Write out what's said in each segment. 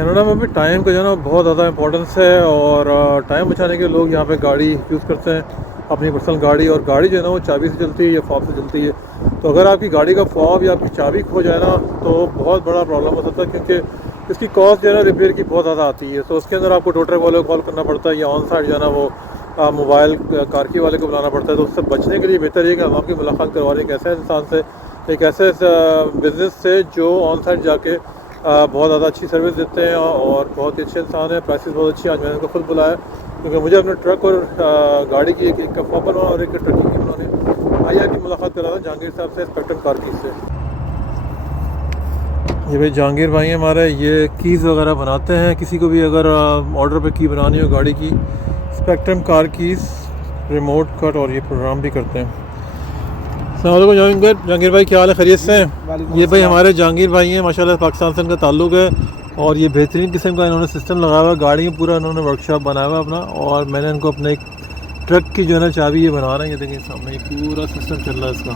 Canada में भी time का जो है ना बहुत ज़्यादा इंपॉर्टेंस है और टाइम बचाने के लोग यहाँ पे गाड़ी यूज़ करते हैं, अपनी पर्सनल गाड़ी। और गाड़ी जो है ना वो चाबी से चलती है या फॉब से चलती है। तो अगर आपकी गाड़ी का फॉब या आपकी चाबी खो जाए ना तो बहुत बड़ा प्रॉब्लम हो सकता है, क्योंकि इसकी कॉस्ट जो है ना रिपेयर की बहुत ज़्यादा आती है। तो उसके अंदर आपको टो ट्रक वाले को कॉल करना पड़ता है या ऑन साइड जो है ना वो मोबाइल कार की वाले को बुलाना पड़ता है। तो उससे बचने के लिए बेहतर है कि हम आपकी मुलाकात करवा रहे हैं एक ऐसे इंसान से, एक ऐसे बिज़नेस से जो ऑन साइड जाके बहुत ज़्यादा अच्छी सर्विस देते हैं और बहुत ही अच्छे इंसान है। प्राइसेस बहुत अच्छी। आज मैंने उनको खुद बुलाया क्योंकि मुझे अपने ट्रक और गाड़ी की एक का फॉपर और एक ट्रक की उन्होंने आइए की मुलाकात करा था जहांगीर साहब से, स्पेक्ट्रम कार की से। ये भाई जहांगीर भाई हमारे, ये कीज़ वगैरह बनाते हैं। किसी को भी अगर ऑर्डर पे की बनानी हो गाड़ी की, spectrum car keys, remote cut और ये प्रोग्राम भी करते हैं। अस्सलाम जहांगीर भाई, क्या हाल है? खैरियत से हैं? ये भाई हमारे जहांगीर भाई हैं, माशाल्लाह पाकिस्तान से इनका ताल्लुक़ है और ये बेहतरीन किस्म का इन्होंने सिस्टम लगाया हुआ है गाड़ी में, पूरा इन्होंने वर्कशॉप बनाया हुआ अपना। और मैंने इनको अपने एक ट्रक की जो है ना चाबी ये बना रहे हैं, ये देखिए सामने पूरा सिस्टम चल रहा है इसका।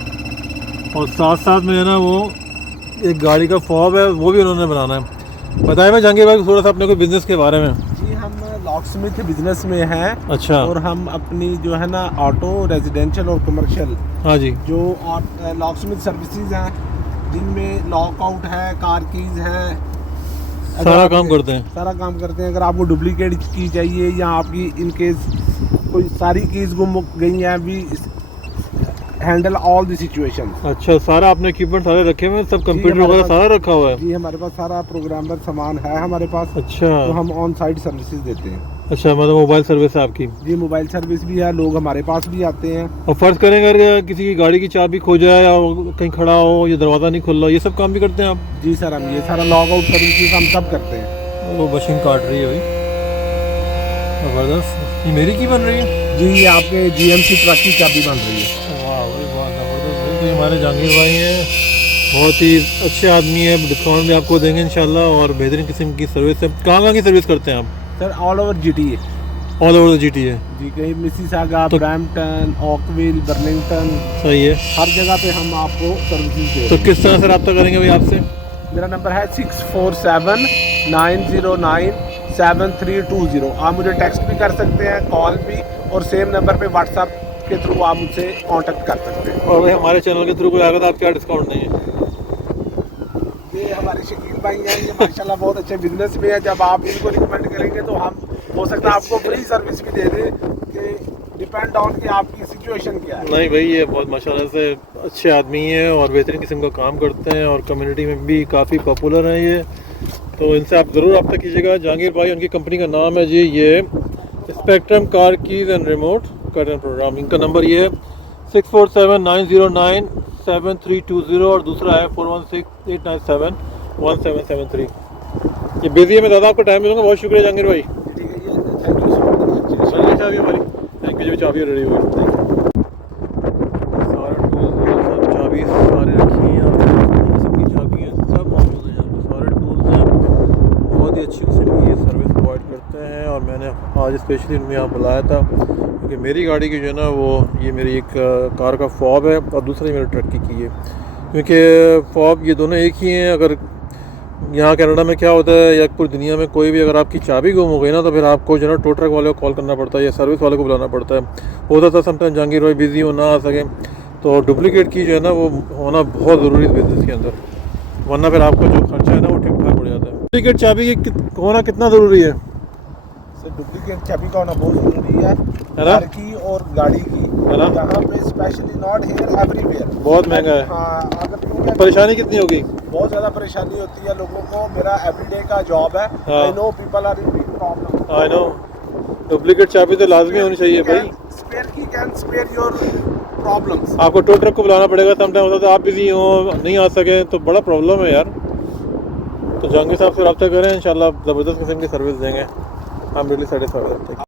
और साथ साथ में है ना वो एक गाड़ी का फॉब है वो भी उन्होंने बनाना है। बताएं मैं जहांगीर भाई थोड़ा सा अपने को बिज़नेस के बारे में। जी, हम लॉकस्मिथ बिजनेस में हैं। अच्छा। और हम अपनी जो है ना ऑटो, रेजिडेंशियल और कमर्शियल, हाँ जी, जो लॉकस्मिथ सर्विसेज हैं जिनमें लॉकआउट है, कार कीज है, सारा काम करते हैं। सारा काम करते हैं। अगर आपको डुप्लीकेट की चाहिए या आपकी इन केस कोई सारी कीज गुम गई हैं, भी हैंडल ऑल द सिचुएशन। अच्छा, सारा आपने इक्विपमेंट सारे रखे हुए हैं, सब कंप्यूटर वगैरह सारा रखा हुआ है? जी, हमारे पास सारा प्रोग्रामर सामान है हमारे पास। अच्छा। तो हम ऑन साइट सर्विसेज देते हैं। अच्छा, मतलब मोबाइल सर्विस है आपकी? जी, मोबाइल सर्विस भी है, लोग हमारे पास भी आते हैं। और फर्ज करें अगर किसी की गाड़ी की चाबी खो जाए या कहीं खड़ा हो या दरवाज़ा नहीं खुल रहा, ये सब काम भी करते हैं आप? जी सर, हम ये सारा लॉग आउट सर्विसेज हम सब करते हैं। वो मशीन काट रही है भाई, ज़बरदस्त। ये मेरी की बन रही है? जी, ये आपके जीएमसी ट्रक की चाबी बन रही है। वाह भाई वाह, ज़बरदस्त। तो हमारे जहांगीर भाई हैं, बहुत ही अच्छे आदमी है, डिस्काउंट भी आपको देंगे इंशाल्लाह और बेहतरीन किस्म की सर्विस है। कहाँ की सर्विस करते हैं आप? Sir all over GTA. All over the GTA? जी, कहीं मिसिसागा, ब्रैम्पटन, ऑकविल, बर्लिंगटन, सही है, हर जगह पे हम आपको सर्विसेज दे रहे हैं। तो किस तरह से रब्ता करेंगे भाई आपसे? मेरा नंबर है 6479097320। आप मुझे टेक्स्ट भी कर सकते हैं, कॉल भी, और सेम नंबर पे व्हाट्सएप के थ्रू आप मुझसे कांटेक्ट कर सकते हैं। और भाई हमारे चैनल के थ्रू कोई आएगा तो आप क्या डिस्काउंट देंगे? ये हमारे शकील भाई हैं, ये माशाल्लाह बहुत अच्छे बिजनेस में है। जब आप इनको रिकमेंड करेंगे तो हम हो सकता है आपको फ्री सर्विस भी दे दें, कि डिपेंड ऑन कि आपकी सिचुएशन क्या है। नहीं भाई, ये बहुत माशाल्लाह से अच्छे आदमी हैं और बेहतरीन किस्म का काम करते हैं और कम्युनिटी में भी काफ़ी पॉपुलर हैं ये। तो इनसे आप ज़रूर रब्ता कीजिएगा। जहांगीर भाई, उनकी कंपनी का नाम है जी ये spectrum car keys and remote cut and program. इनका नंबर ये है 6479097320 और दूसरा है 4168971773। ये बिजी है, मैं ज़्यादा आपको टाइम मिलूंगा। बहुत शुक्रिया जहांगीर भाई। ठीक है, ये थैंक यू सो मच। चलिए चाबी हमारी, थैंक यू जी, चाबी रेडी हुई। सारे टूल्स सब चाबी सारे रखी हैं, सबकी चाबी है, सब मौजूद है यहाँ पर, सारे टूल्स हैं। बहुत ही अच्छी किस्म की ये सर्विस प्रोवाइड करते हैं और मैंने आज स्पेशली उन्हें यहाँ बुलाया था क्योंकि मेरी गाड़ी की जो है ना वो ये मेरी एक कार का फॉब है और दूसरी मेरे ट्रक की है। क्योंकि फॉब ये दोनों एक ही हैं। अगर यहाँ कनाडा में क्या होता है या पूरी दुनिया में कोई भी अगर आपकी चाबी गुम हो गई ना तो फिर आपको जो है ना टो ट्रक वाले को कॉल करना पड़ता है या सर्विस वाले को बुलाना पड़ता है। होता था समटाइम जहांगीर भाई बिजी हो ना आ सके, तो डुप्लीकेट की जो है ना वो होना बहुत ज़रूरी है बिज़नेस के अंदर, वरना फिर आपका जो खर्चा है ना वो ठीक ठाक पड़ जाता है। डुप्लीकेट चाबी होना कितना ज़रूरी है? डुप्लीकेट चाबी का होना बहुत जरूरी है, कार की और गाड़ी की, यहाँ पे स्पेशली नॉट हियर एवरीवेयर। बहुत महंगा है। हाँ, अगर परेशानी कितनी होगी? बहुत ज़्यादा परेशानी होती है लोगों को। मेरा एवरीडे का जॉब है। I know people are in big problem. I know, duplicate चाबी तो लाजमी होनी चाहिए भाई। Spare key can spare your problems. आपको टो ट्रक को बुलाना पड़ेगा समटाइम, होता है आप बिजी हो नहीं आ सके तो बड़ा प्रॉब्लम है यार। तो जहांगीर साहब से रब्ता करें, इंशाल्लाह ज़बरदस्त किस्म की सर्विस देंगे। I'm really satisfied with it.